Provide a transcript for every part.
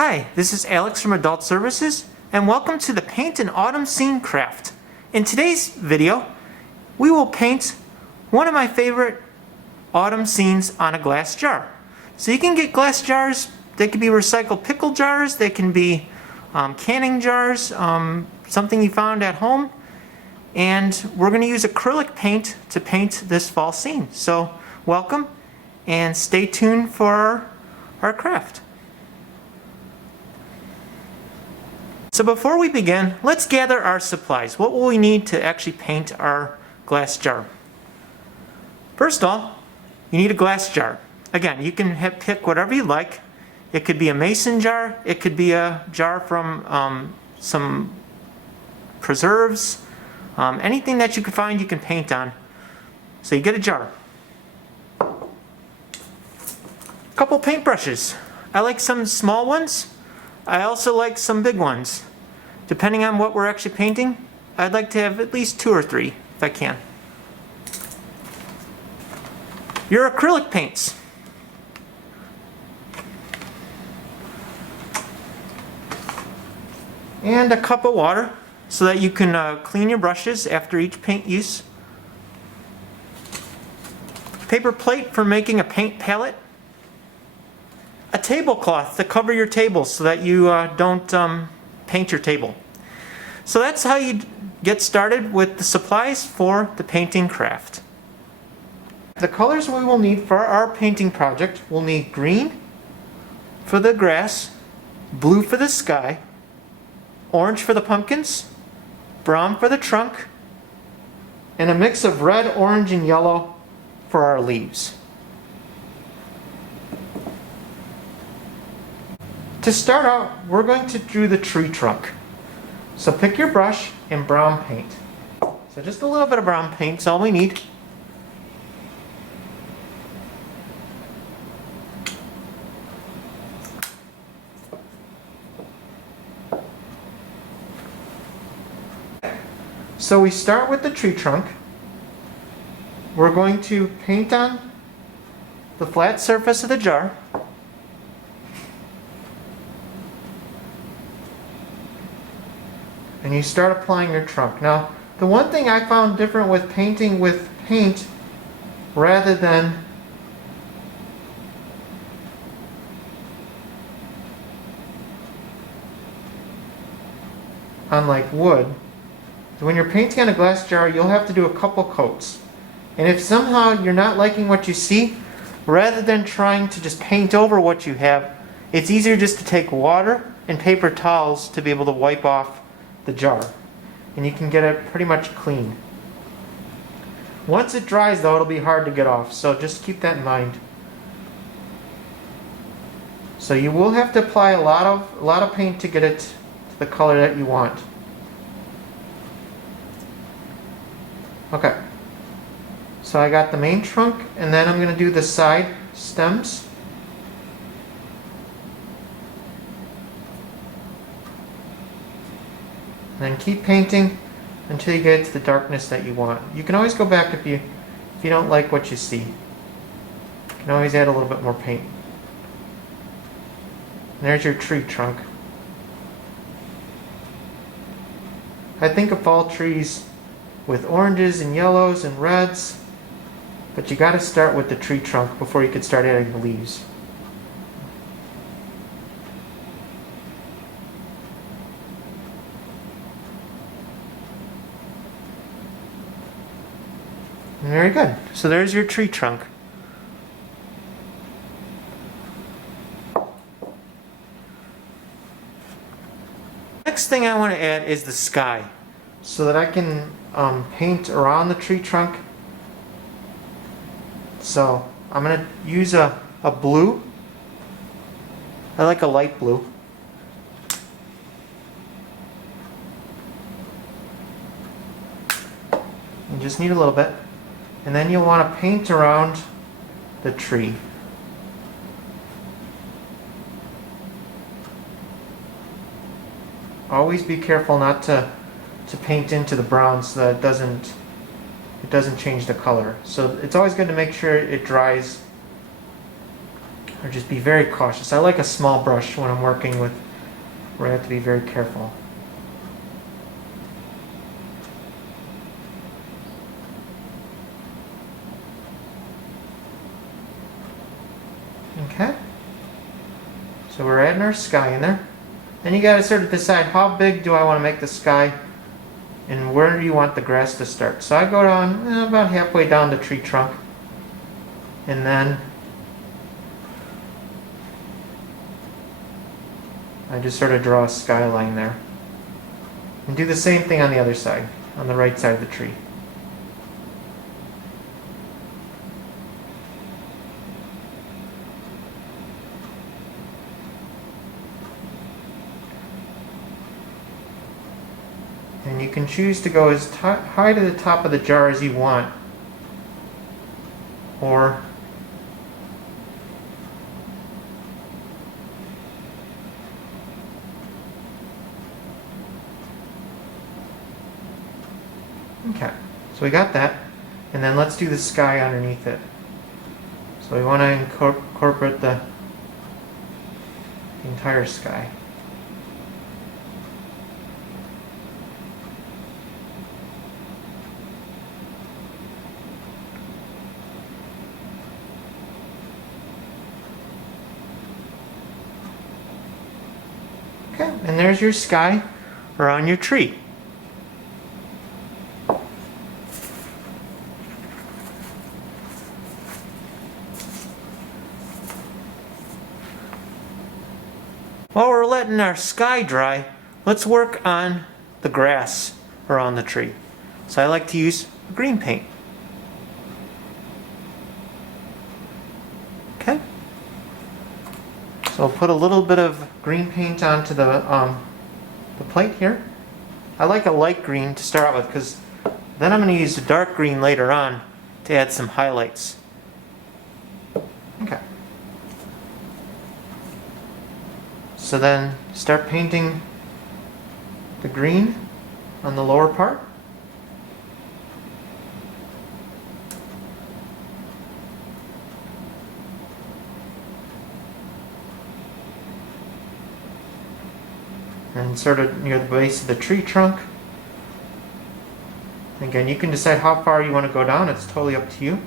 Hi, this is Alex from Adult Services, and welcome to the Paint an Autumn Scene craft. In today's video, we will paint one of my favorite autumn scenes on a glass jar. So you can get glass jars. They can be recycled pickle jars, they can be canning jars, something you found at home, and we're going to use acrylic paint to paint this fall scene. So welcome, and stay tuned for our craft. So before we begin, let's gather our supplies. What will we need to actually paint our glass jar? First of all, you need a glass jar. Again, you can pick whatever you like. It could be a mason jar, it could be a jar from some preserves, anything that you can find you can paint on. So you get a jar. A couple paintbrushes. I like some small ones. I also like some big ones. Depending on what we're actually painting, I'd like to have at least 2 or 3 if I can. Your acrylic paints. And a cup of water so that you can clean your brushes after each paint use. Paper plate for making a paint palette. A tablecloth to cover your table so that you don't paint your table. So that's how you get started with the supplies for the painting craft. The colors we will need for our painting project, we'll need green for the grass, blue for the sky, orange for the pumpkins, brown for the trunk, and a mix of red, orange, and yellow for our leaves. To start out, we're going to do the tree trunk. So pick your brush and brown paint. So just a little bit of brown paint is all we need. So we start with the tree trunk. We're going to paint on the flat surface of the jar. And you start applying your trunk. Now, the one thing I found different with painting with paint rather than on like wood, when you're painting on a glass jar, you'll have to do a couple coats. And if somehow you're not liking what you see, rather than trying to just paint over what you have, it's easier just to take water and paper towels to be able to wipe off the jar, and you can get it pretty much clean. Once it dries though, it'll be hard to get off, so just keep that in mind. So you will have to apply a lot of paint to get it to the color that you want. Okay, so I got the main trunk, and then I'm going to do the side stems. And then keep painting until you get to the darkness that you want. You can always go back if you don't like what you see. You can always add a little bit more paint. And there's your tree trunk. I think of fall trees with oranges and yellows and reds, but you got to start with the tree trunk before you can start adding the leaves. Very good. So there's your tree trunk. Next thing I want to add is the sky, so that I can paint around the tree trunk. So I'm going to use a blue. I like a light blue. You just need a little bit. And then you'll want to paint around the tree. Always be careful not to paint into the brown so that it doesn't change the color. So it's always good to make sure it dries or just be very cautious. I like a small brush when I'm working with, where I have to be very careful. Okay, so we're adding our sky in there. Then you gotta sort of decide, how big do I want to make the sky and where do you want the grass to start. So I go down about halfway down the tree trunk, and then I just sort of draw a skyline there. And do the same thing on the other side, on the right side of the tree. And you can choose to go as high to the top of the jar as you want, or okay, so we got that, and then let's do the sky underneath it. So we want to incorporate the entire sky. Okay, and there's your sky around your tree. While we're letting our sky dry, let's work on the grass around the tree. So I like to use green paint. Okay. So I'll put a little bit of green paint onto the plate here. I like a light green to start out with, because then I'm going to use a dark green later on to add some highlights. Okay. So then start painting the green on the lower part. And sort of near the base of the tree trunk. Again, you can decide how far you want to go down. It's totally up to you.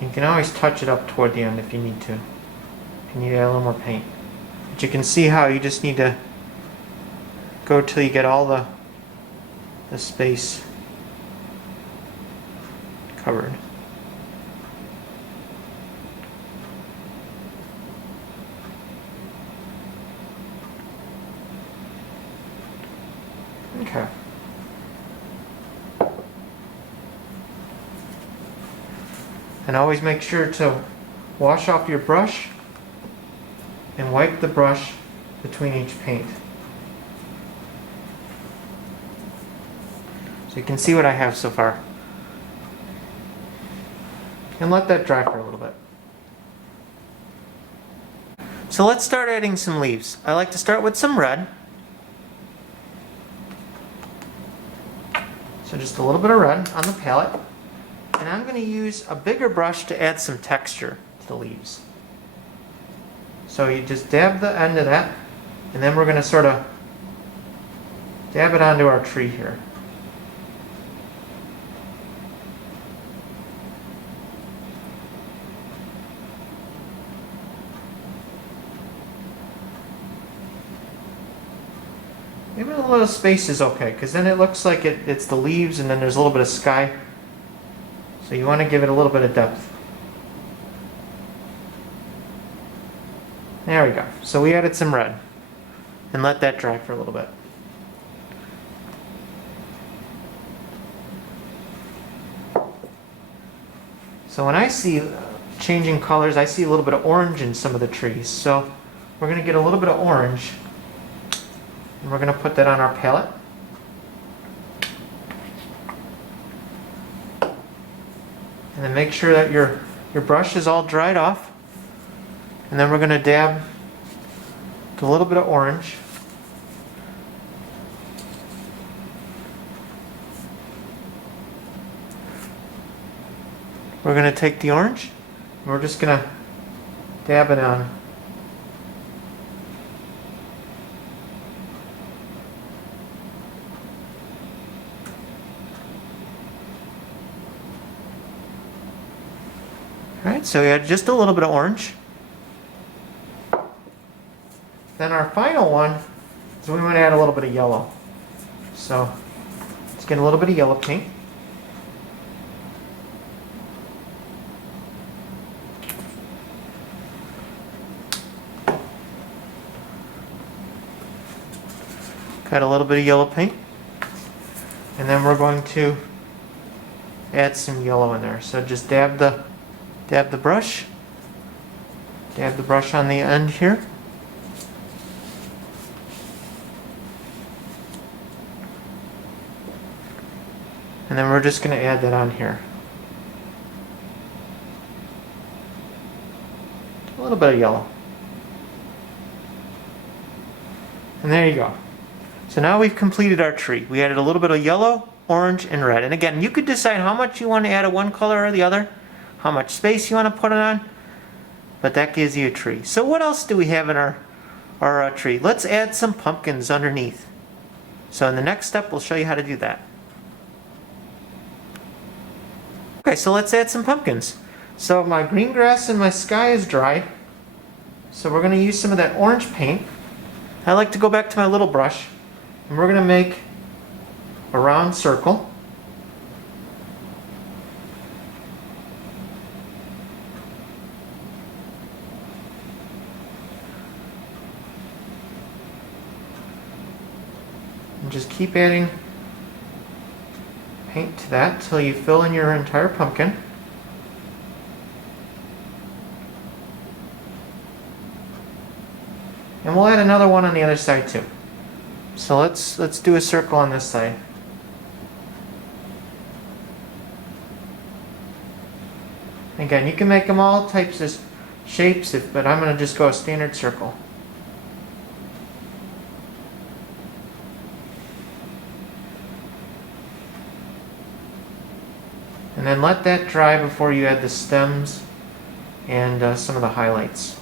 You can always touch it up toward the end if you need to. If you need to add a little more paint. But you can see how you just need to go till you get all the space covered. Okay. And always make sure to wash off your brush and wipe the brush between each paint. So you can see what I have so far. And let that dry for a little bit. So let's start adding some leaves. I like to start with some red. So just a little bit of red on the palette. And I'm going to use a bigger brush to add some texture to the leaves. So you just dab the end of that, and then we're going to sort of dab it onto our tree here. Maybe a little space is okay, because then it looks like it's the leaves and then there's a little bit of sky. So you want to give it a little bit of depth. There we go. So we added some red. And let that dry for a little bit. So when I see changing colors, I see a little bit of orange in some of the trees. So we're going to get a little bit of orange And we're going to put that on our palette. And then make sure that your brush is all dried off. And then we're going to dab a little bit of orange. We're going to take the orange and we're just going to dab it on. Alright, so we add just a little bit of orange. Then our final one is we want to add a little bit of yellow. So let's get a little bit of yellow paint. Got a little bit of yellow paint. And then we're going to add some yellow in there. So just dab the brush. Dab the brush on the end here. And then we're just going to add that on here. A little bit of yellow. And there you go. So now we've completed our tree. We added a little bit of yellow, orange, and red. And again, you could decide how much you want to add of one color or the other, how much space you want to put it on, but that gives you a tree. So what else do we have in our tree? Let's add some pumpkins underneath. So in the next step, we'll show you how to do that. Okay, so let's add some pumpkins. So my green grass and my sky is dry. So we're going to use some of that orange paint. I like to go back to my little brush. And we're going to make a round circle. And just keep adding paint to that till you fill in your entire pumpkin. And we'll add another one on the other side too. So let's do a circle on this side. Again, you can make them all types of shapes, but I'm going to just go a standard circle. And then let that dry before you add the stems and some of the highlights.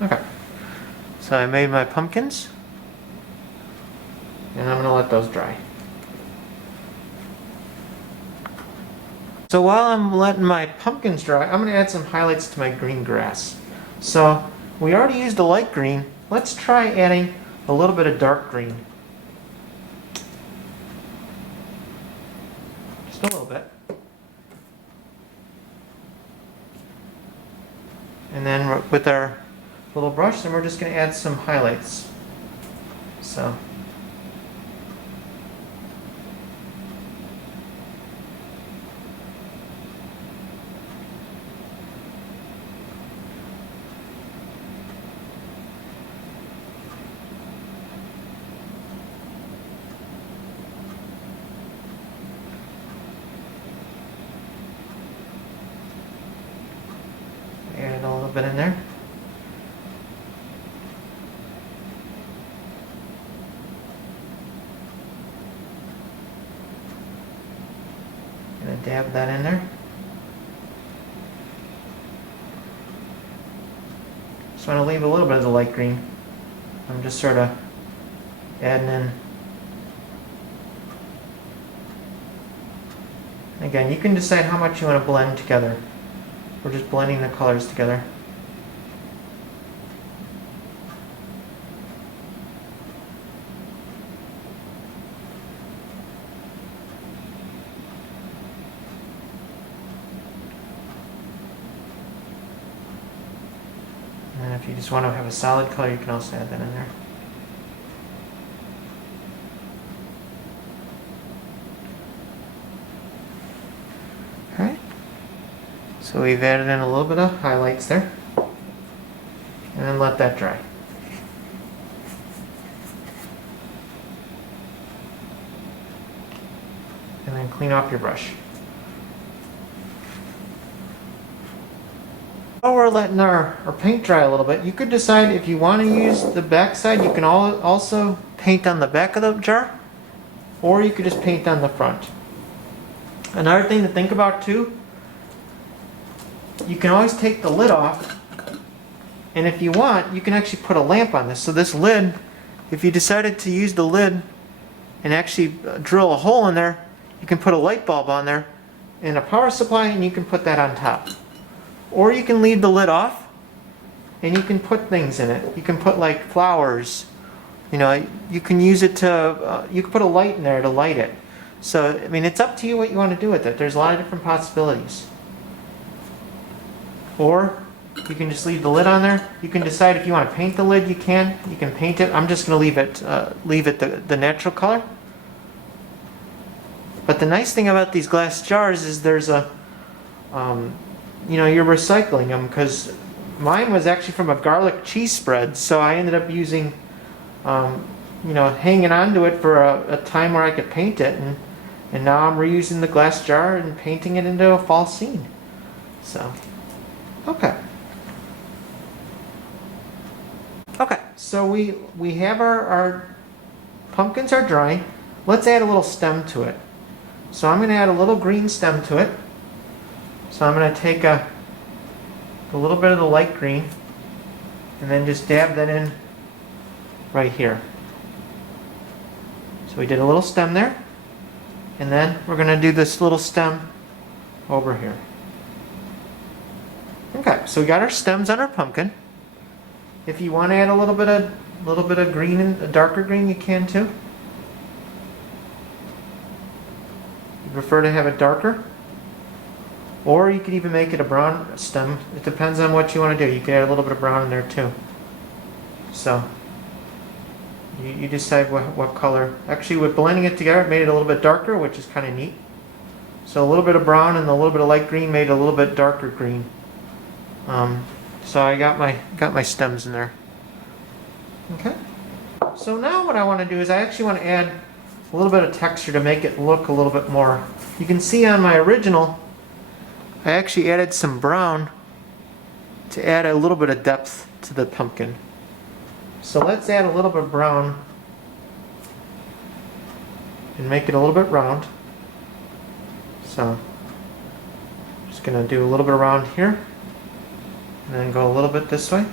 Okay. So I made my pumpkins, and I'm going to let those dry. So while I'm letting my pumpkins dry, I'm going to add some highlights to my green grass. So we already used a light green. Let's try adding a little bit of dark green. Just a little bit. And then with our little brush, then we're just going to add some highlights. So add a little bit in there. Dab that in there. Just want to leave a little bit of the light green. I'm just sort of adding in. Again, you can decide how much you want to blend together. We're just blending the colors together. And if you just want to have a solid color, you can also add that in there. Alright, so we've added in a little bit of highlights there. and then let that dry. And then clean off your brush. While we're letting our paint dry a little bit, you could decide if you want to use the back side. You can also paint on the back of the jar, or you could just paint on the front. Another thing to think about too, you can always take the lid off, and if you want, you can actually put a lamp on this. So this lid, if you decided to use the lid and actually drill a hole in there, you can put a light bulb on there and a power supply, and you can put that on top. Or you can leave the lid off and you can put things in it. You can put like flowers, you know, you can use it to, you can put a light in there to light it. So, I mean, it's up to you what you want to do with it. There's a lot of different possibilities. Or you can just leave the lid on there. You can decide if you want to paint the lid, you can. You can paint it. I'm just going to leave it the natural color. But the nice thing about these glass jars is there's a, you know, you're recycling them, because mine was actually from a garlic cheese spread, so I ended up using, you know, hanging on to it for a time where I could paint it, and now I'm reusing the glass jar and painting it into a fall scene. So, okay. Okay, so we have our pumpkins are drying. Let's add a little stem to it. So I'm going to add a little green stem to it. So I'm going to take a little bit of the light green and then just dab that in right here. So we did a little stem there, and then we're going to do this little stem over here. Okay, so we got our stems on our pumpkin. If you want to add a little bit of green, a darker green, you can too. You prefer to have it darker? Or you could even make it a brown stem. It depends on what you want to do. You can add a little bit of brown in there too. So you decide what color. Actually, with blending it together, it made it a little bit darker, which is kind of neat. So a little bit of brown and a little bit of light green made it a little bit darker green. So I got my stems in there. Okay. So now what I want to do is I actually want to add a little bit of texture to make it look a little bit more. You can see on my original, I actually added some brown to add a little bit of depth to the pumpkin. So let's add a little bit of brown and make it a little bit round. So just going to do a little bit around here and then go a little bit this way.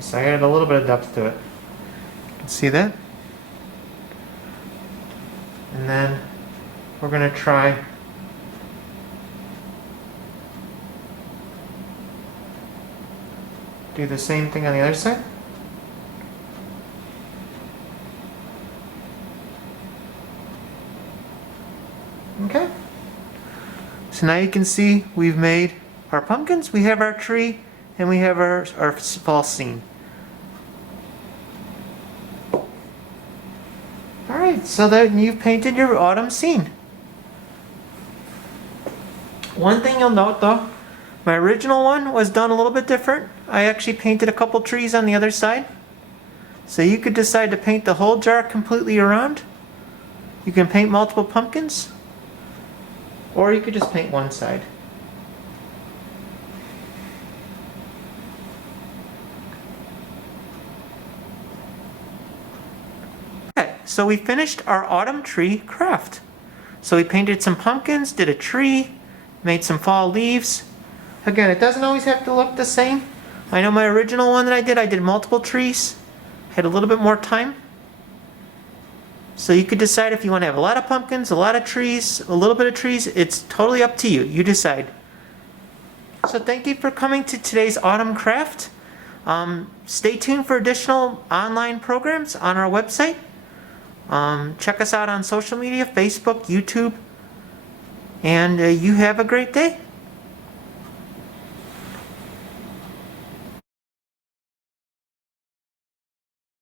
So I added a little bit of depth to it. You can see that? And then we're going to try do the same thing on the other side. Okay. So now you can see we've made our pumpkins, we have our tree, and we have our fall scene. Alright, so that you've painted your autumn scene. One thing you'll note though, my original one was done a little bit different. I actually painted a couple trees on the other side. So you could decide to paint the whole jar completely around. You can paint multiple pumpkins, or you could just paint one side. So we finished our autumn tree craft. So we painted some pumpkins, did a tree, made some fall leaves. Again, it doesn't always have to look the same. I know my original one that I did multiple trees. Had a little bit more time. So you could decide if you want to have a lot of pumpkins, a lot of trees, a little bit of trees. It's totally up to you. You decide. So thank you for coming to today's autumn craft. Stay tuned for additional online programs on our website. Check us out on social media, Facebook, YouTube, and you have a great day.